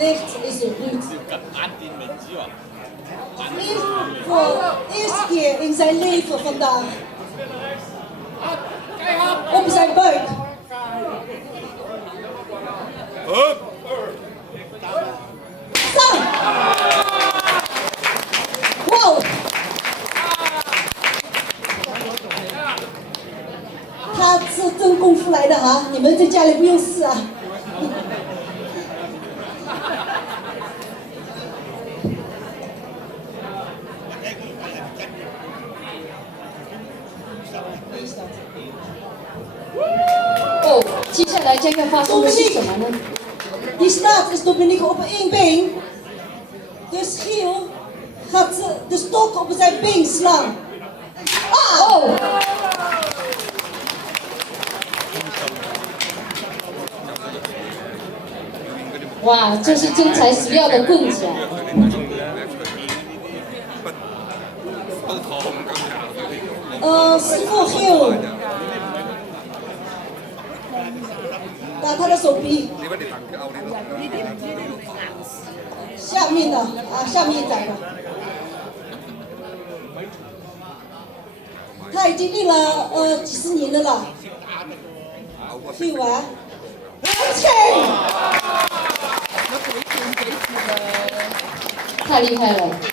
Licht is er goed. Voor de eerste keer in zijn leven vandaag. Op zijn buik. Staan! Wow!他是真功夫来的哈，你们在家里不用试啊。哦，接下来将要发生的是什么呢？ Die staat is Dominique op één been. Dus Giel gaat de stok op zijn been slaan. Ah! Oh! 哇，这是真材实料的棍子啊！师傅 Giel 打他的手臂，下面的啊，下面窄的。他已经练了几十年了啦。练完，太厉害了！